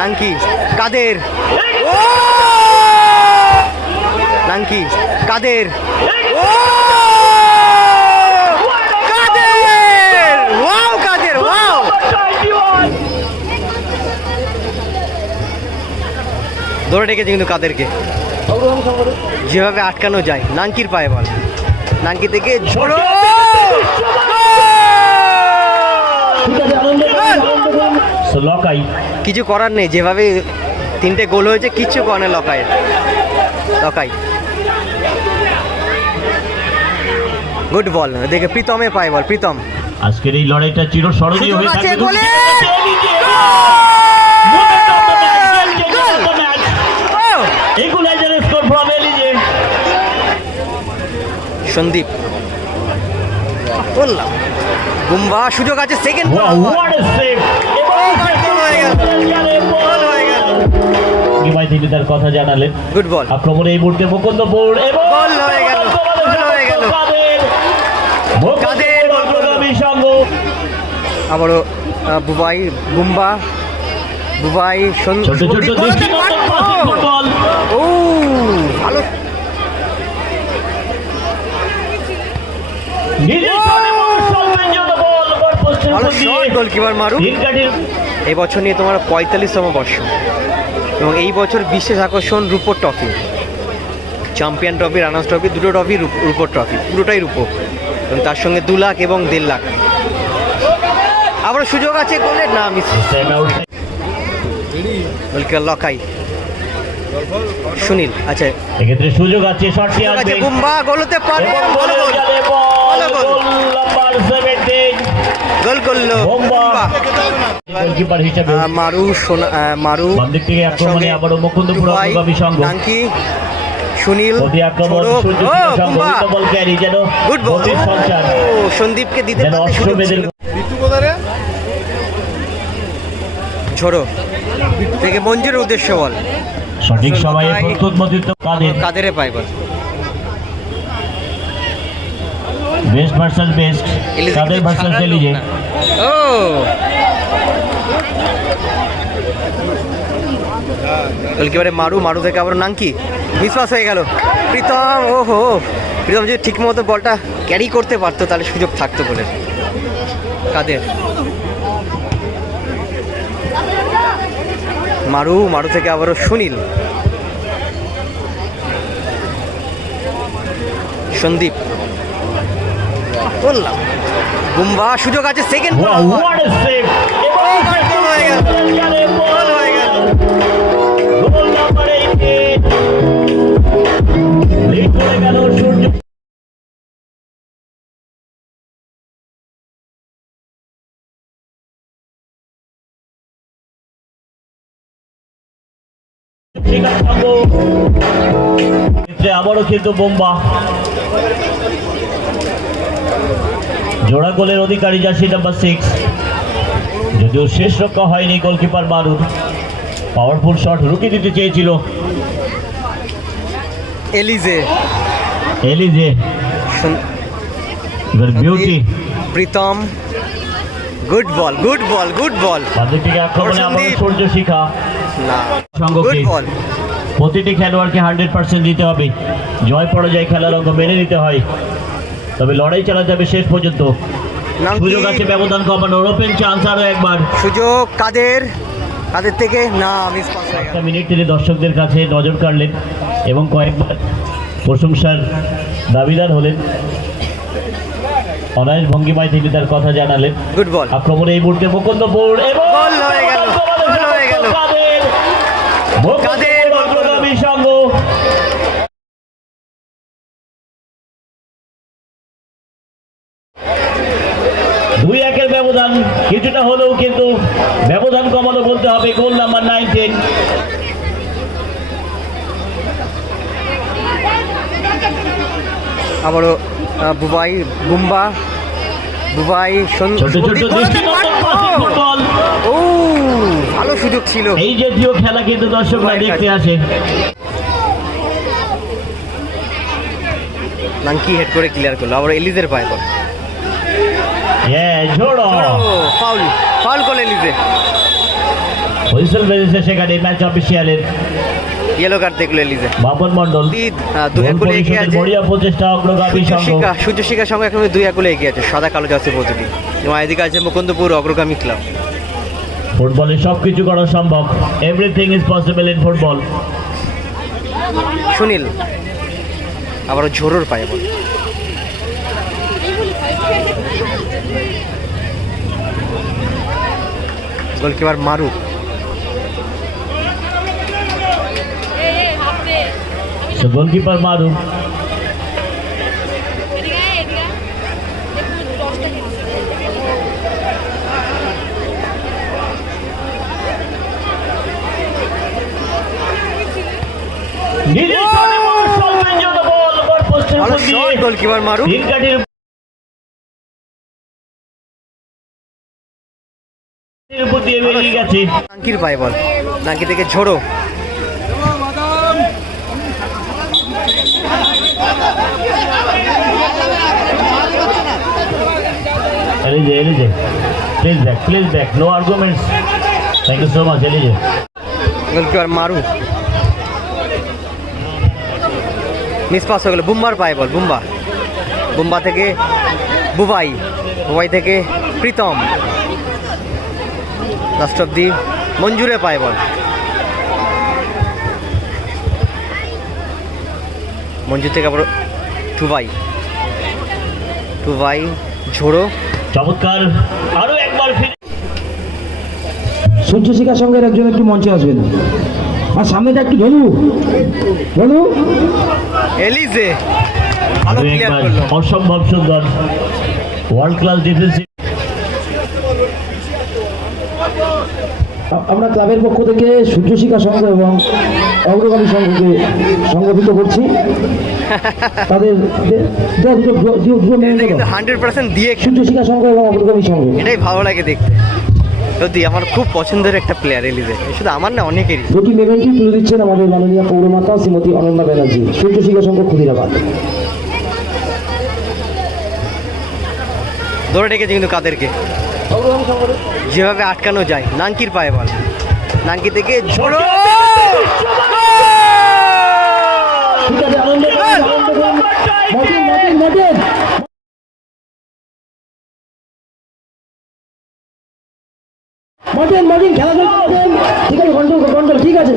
নাঙ্কি কাদের? ও! নাঙ্কি কাদের? ও! কাদের? Wow কাদের wow! ধরে রেখেছে কিন্তু কাদেরকে। যেভাবে আটকানো যায় নাঙ্কির পায়ে বল। নাঙ্কি থেকে ঝোড়ো! লকাই কিছু করার নেই যেভাবে তিনটে গোল হয়েছে কিচ্ছু করে না লকায়ের লকাই। গুড বল দেখে প্রীতমে পায় বল প্রীতম। আজকের এই লড়াইটা চির স্মরণীয় হয়ে থাকবে. সন্দীপ। বললাম। গুম্বা সুযোগ আছে সেকেন্ড তার কথা জানালেন গুড বল আক্রমণে এই মুহূর্তে মুকুন্দপুর এবং গোল হয়ে গেল, গোল হয়ে গেল। কাদের আবারও বুবাই গুম্বা বুবাই ছোট ছোট ফুটবল। ও ভালো। বল ভালো শট গোলকিপার মারু তিন কাঠির এই বছর নিয়ে তোমার পঁয়তাল্লিশতম বর্ষ। এবং এই বছর বিশেষ আকর্ষণ রূপোর trophy. Champion trophy runners trophy দুটো ট্রফি রূপোর ট্রফি পুরোটাই রূপো। এবং তার সঙ্গে দু লাখ এবং দেড় লাখ। আবার সুযোগ আছে গোলের না মিস লকাই সুনীল আচ্ছা। এক্ষেত্রে সুযোগ আছে শটটি আছে বুম্বা গোল হতে পারে গোল ভালো গোল। গোল নাম্বার 17 গোল করল বোম্বা। গোলকিপার হিসেবে। মারু সোনা মারু। বাম দিক থেকে আক্রমণে আবারও মুকুন্দপুর অগ্রগামী সংঘ। নাঙ্কি সুনীল বুম্বা। বল ক্যারি যেন গুড বল সন্দীপকে দিতে। ঝোড়ো থেকে মঞ্জুর উদ্দেশ্য বল। সঠিক সময়ে প্রস্তুত মতিত কাদের? কাদেরে পাই ball best versus best Kader versus এলিজে। ও! গোলকিপারে মারু মারু থেকে আবার নাঙ্কি মিসপাস হয়ে গেল। প্রীতম ও হো প্রীতম যদি ঠিক মতো বলটা ক্যারি করতে পারতো তাহলে সুযোগ থাকতো বলে। কাদের? মারু মারু থেকে আবারও সুনীল। সন্দীপ। বললাম। গুম্বা সুযোগ আছে সেকেন্ড আবারও কিন্তু বোম্বা। জোড়া গোলের অধিকারী জার্সি নাম্বার সিক্স যদিও শেষ রক্ষা হয়নি গোলকিপার মারুন পাওয়ারফুল শট রুকি দিতে চেয়েছিল। এলিজে। এলিজে। Beauty Pritam. Good ball good ball good ball. Surya Shikha. Good ball প্রতিটি খেলোয়াড়কে হান্ড্রেড পার্সেন্ট দিতে হবে। জয় পরাজয় খেলার অঙ্গ মেনে নিতে হয়। তবে লড়াই চালাতে হবে শেষ পর্যন্ত। সুযোগ আছে ব্যবধান কমানোর। ওপেন চান্স আরও একবার। সুযোগ কাদের? কাদের থেকে? না মিস একটা মিনিট তিনি দর্শকদের কাছে নজর কাড়লেন এবং কয়েকবার প্রশংসার দাবিদার হলেন। অনায়াস ভঙ্গিমায় তিনি তার কথা জানালেন। গুড বল আক্রমণে এই মুহূর্তে মুকুন্দপুর এবং হয়ে গেল, হয়ে গেল। কাদের? দুই একের ব্যবধান কিছুটা হলেও কিন্তু ব্যবধান কমানো বলতে হবে গোল নাম্বার নাইনটিন আবারও বুবাই গুম্বা বুবাই ও! ভালো সুযোগ ছিল। এই জাতীয় খেলা কিন্তু দর্শকরা দেখতে। আসে। নাঙ্কি হেড করে ক্লিয়ার করল আবার এলিজের পায় বল। হ্যাঁ ফাউল ফাউল করল এলিজে। হুইসেল বেজেছে সেখানে ম্যাচ অফিসিয়ালের ইয়েলো কার্ড দেখল এলিজে বাপন মন্ডল দুই এক গোল গোলে এগিয়ে আছে। বড়িয়া প্রচেষ্টা অগ্রগামী সংঘ। সূর্যশিখা সূর্যশিখার সঙ্গে এখন দুই এক গোলে এগিয়ে আছে সাদা কালো জার্সি প্রতিটি। এবং এদিকে আছে মুকুন্দপুর অগ্রগামী ক্লাব ফুটবলে সবকিছু করা সম্ভব। Everything is possible in football Sunil আবারও ঝোরোর পায়ে ball. Goalkeeper Maru so goalkeeper Maru নিজের শটে বল সৌন্দর্য বল বল পোস্টের ভালো শট গোলকিপার মারু তিন কাঠির উপর দিয়ে নাঙ্কির পায়ে বল নাঙ্কি থেকে ঝোড়ো এলিজে এলিজে please back please back no arguments thank you so much এলিজে Maru. Miss pass হয়ে গেল। বুম্বার পায়ে বল, বুম্বা। বুম্বা থেকে বুবাই বুবাই থেকে প্রীতম। লাস্ট দি মঞ্জুরে পায়ে বল। মঞ্জু থেকে আবার টুবাই টুবাই ঝোড়ো। চমৎকার আরও একবার ফিরে। সূর্যশিখা সঙ্গের একজন একটু মঞ্চে আসবেন। আর সামনেটা একটু ধনু। ধনু। এলিজে ভালো ক্লিয়ার করল। অসম্ভব সুন্দর ওয়ার্ল্ড ক্লাস ডিফেন্সিভ আমরা ক্লাবের পক্ষ থেকে সূর্যশিখা সংঘ এবং অগ্রগামী সংঘকে সংগঠিত করছি। তাদের। সূর্যশিখা সংঘ এবং অগ্রগামী সংঘ। এটাই ভালো লাগে দেখতে। সত্যি আমার খুব পছন্দের একটা প্লেয়ার এলিজে শুধু আমার না অনেকেরই। দুটি মেমেন্টই তুলে দিচ্ছেন আমাদের মাননীয় পৌরমাতা শ্রীমতী অনন্যা ব্যানার্জি। সূর্যশিখা সংঘ ক্ষুদিরাবাদ। ধরে রেখেছে কিন্তু কাদেরকে। যেভাবে আটকানো যায়। নাঙ্কির পায়ে বল। নাঙ্কি থেকে ঝোড়ো ঠিক আছে আনন্দ করুন, আনন্দ করুন। Martin Martin Martin Martin Martin খেলা চলছে ঠিক আছে কন্ট্রোল কন্ট্রোল ঠিক আছে।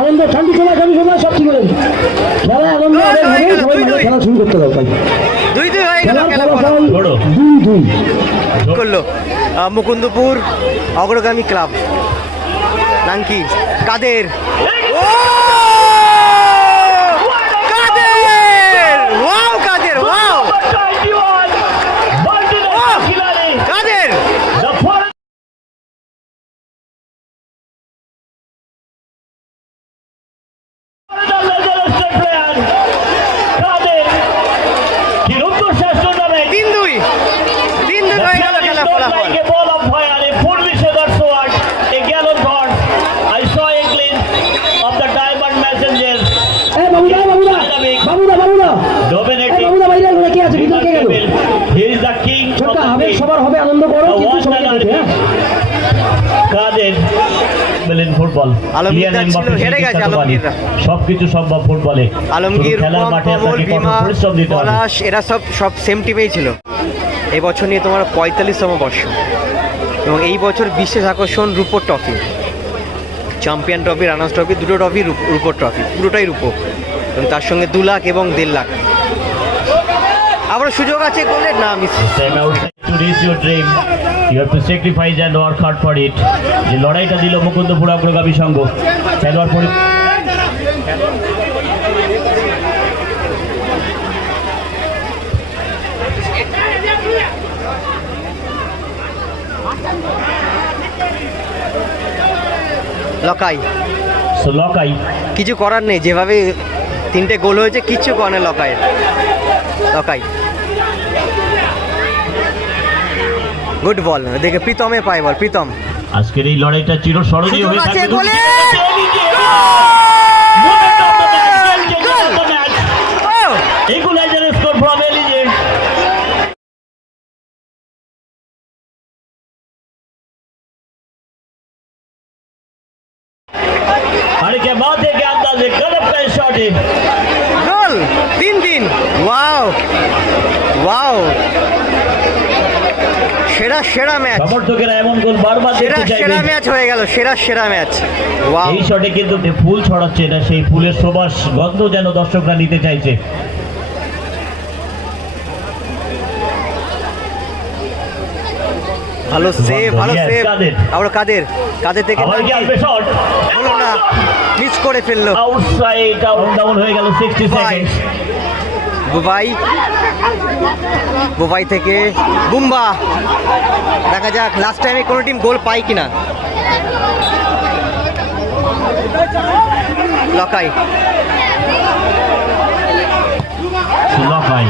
আনন্দ ঠান্ডি সময় ঠান্ডি সময় সব ঠিক হয়ে খেলা আনন্দ সবাই খেলা শুরু করতে দাও তাই। দুই দুই করল। মুকুন্দপুর অগ্রগামী ক্লাব। নাঙ্কি কাদের? ও! ফুটবল আলমগীররা হেরে গেছে আলমগীররা। সবকিছু সম্ভব ফুটবলে। আলমগীর কমল বিমা পলাশ এরা সব সব সেম টিমেই ছিল। এই বছর নিয়ে তোমার পঁয়তাল্লিশতম বর্ষ। এবং এই বছর বিশেষ আকর্ষণ রূপোর trophy. Champion trophy runners trophy দুটো ট্রফি রূপোর ট্রফি। পুরোটাই রূপো। এবং তার সঙ্গে দু লাখ এবং দেড় লাখ। আবার সুযোগ আছে গোলের? না miss to reach your dream you have to sacrifice and work hard for it. যে লড়াইটা দিল মুকুন্দপুর অগ্রগামী সংঘ খেলোয়াড় পরি লকাই। So, লকাই। কিছু করার নেই যেভাবে তিনটে গোল হয়েছে কিচ্ছু করে না লকাইয়ের। লকাই। গুড বল দেখে প্রীতমে পায় বল প্রীতম আজকের এই লড়াইটা চিরস্মরণীয় হয়ে সুযোগ আছে, থাকবে গোলে! Equalizer score from Elijah. आणि के माथे के अंदाजे गलत का शॉट है গোল তিন তিন ওয়াও ওয়াও সেরা সেরা ম্যাচ। সমর্থকেরা এমন গোল বারবার সেরা সেরা ম্যাচ হয়ে গেল সেরা সেরা ম্যাচ। ওয়াও। এই শটে কিন্তু ফুল ছড়াচ্ছে না সেই ফুলের সুবাস গন্ধ যেন দর্শকরা নিতে চাইছে। ভালো সেভ ভালো সেভ? আবার কাদের? কাদের? থেকে হলো না। মিস করে ফেলল। আউটসাইড আউট ডাউন হয়ে গেল 60 Bye. সেকেন্ড বুবাই বুবাই থেকে বুম্বা দেখা যাক লাস্ট টাইমে কোনো টিম গোল পায় কিনা। লকাই। লকাই।